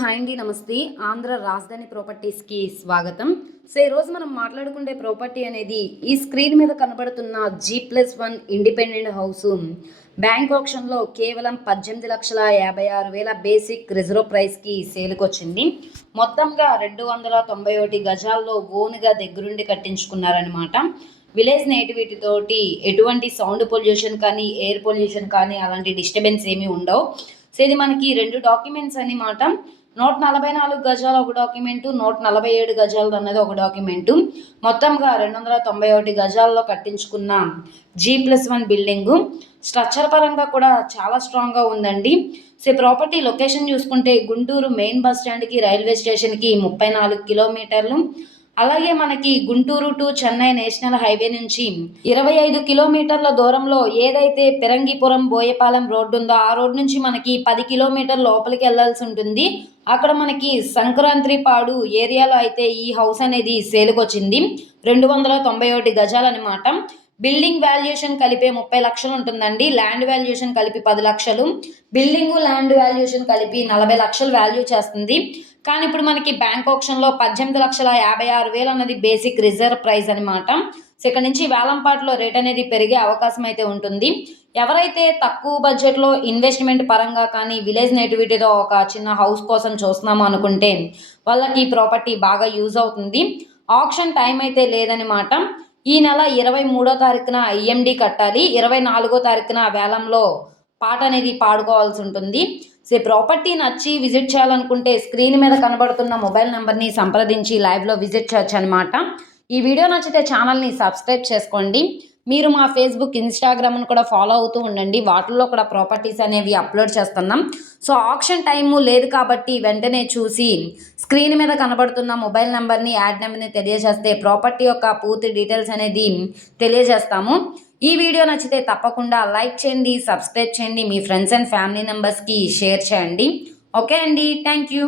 Hi అండి, నమస్తే. ఆంధ్ర రాజధాని ప్రాపర్టీస్కి స్వాగతం. ఈరోజు మనం మాట్లాడుకునే ప్రాపర్టీ అనేది ఈ స్క్రీన్ మీద కనబడుతున్న G+1 ఇండిపెండెంట్ హౌస్ బ్యాంక్ ఆప్షన్లో కేవలం 18,56,000 బేసిక్ రిజర్వ్ ప్రైస్కి సేల్కి వచ్చింది. మొత్తంగా 291 గజాల్లో ఓన్గా దగ్గరుండి కట్టించుకున్నారనమాట. విలేజ్ నేటివిటీ తోటి ఎటువంటి సౌండ్ పొల్యూషన్ కానీ ఎయిర్ పొల్యూషన్ కానీ అలాంటి డిస్టర్బెన్స్ ఏమీ ఉండవు. సో ఇది మనకి 2 డాక్యుమెంట్స్ అనమాట. 144 గజాల ఒక డాక్యుమెంటు, 147 గజాలు అన్నది ఒక డాక్యుమెంటు. మొత్తంగా 291 గజాల్లో కట్టించుకున్న G+1 బిల్డింగు. స్ట్రక్చర్ పరంగా కూడా చాలా స్ట్రాంగ్గా ఉందండి. సో ప్రాపర్టీ లొకేషన్ చూసుకుంటే గుంటూరు మెయిన్ బస్ స్టాండ్కి రైల్వే స్టేషన్కి 34 కిలోమీటర్లు. అలాగే మనకి Guntur to Chennai national highway నుంచి 25 కిలోమీటర్ల దూరంలో ఏదైతే పిరంగిపురం బోయపాలెం రోడ్డు ఉందో ఆ రోడ్డు నుంచి మనకి 10 కిలోమీటర్ల లోపలికి వెళ్ళాల్సి ఉంటుంది. అక్కడ మనకి సంక్రాంతిపాడు ఏరియాలో అయితే ఈ హౌస్ అనేది సేల్కి వచ్చింది. 291 గజాలు అనమాట. బిల్డింగ్ వాల్యుయేషన్ కలిపే 30 లక్షలు ఉంటుందండి. ల్యాండ్ వాల్యుయేషన్ కలిపి 10 లక్షలు, బిల్డింగ్ ల్యాండ్ వాల్యుయేషన్ కలిపి 40 లక్షలు వాల్యూ చేస్తుంది. కానీ ఇప్పుడు మనకి బ్యాంక్ ఆప్షన్లో 18,56,000 అన్నది బేసిక్ రిజర్వ్ ప్రైస్ అనమాట. సో ఇక్కడ నుంచి వేలంపాట్లో రేట్ అనేది పెరిగే అవకాశం అయితే ఉంటుంది. ఎవరైతే తక్కువ బడ్జెట్లో ఇన్వెస్ట్మెంట్ పరంగా కానీ విలేజ్ నేటివిటీతో ఒక చిన్న హౌస్ కోసం చూస్తున్నాము అనుకుంటే వాళ్ళకి ఈ ప్రాపర్టీ బాగా యూజ్ అవుతుంది. ఆప్షన్ టైం అయితే లేదనమాట. ఈ నెల 23వ తారీఖున IMD కట్టాలి. 24వ తారీఖున వేలంలో పాట అనేది పాడుకోవాల్సి ఉంటుంది. సో ప్రాపర్టీ నచ్చి విజిట్ చేయాలనుకుంటే స్క్రీన్ మీద కనబడుతున్న మొబైల్ నెంబర్ని సంప్రదించి లైవ్లో విజిట్ చేయొచ్చు అనమాట. ఈ వీడియో నచ్చితే ఛానల్ని సబ్స్క్రైబ్ చేసుకోండి. మీరు మా ఫేస్బుక్, ఇన్స్టాగ్రామ్ను కూడా ఫాలో అవుతూ ఉండండి. వాటిల్లో కూడా ప్రాపర్టీస్ అనేవి అప్లోడ్ చేస్తున్నాం. సో ఆప్షన్ టైము లేదు కాబట్టి వెంటనే చూసి స్క్రీన్ మీద కనబడుతున్న మొబైల్ నెంబర్ని, యాడ్ నెంబర్ని తెలియజేస్తే ప్రాపర్టీ యొక్క పూర్తి డీటెయిల్స్ అనేది తెలియజేస్తాము. ఈ వీడియో నచ్చితే తప్పకుండా లైక్ చేయండి, సబ్స్క్రైబ్ చేయండి, మీ ఫ్రెండ్స్ అండ్ ఫ్యామిలీ మెంబర్స్కి షేర్ చేయండి. ఓకే అండి, థ్యాంక్ యూ.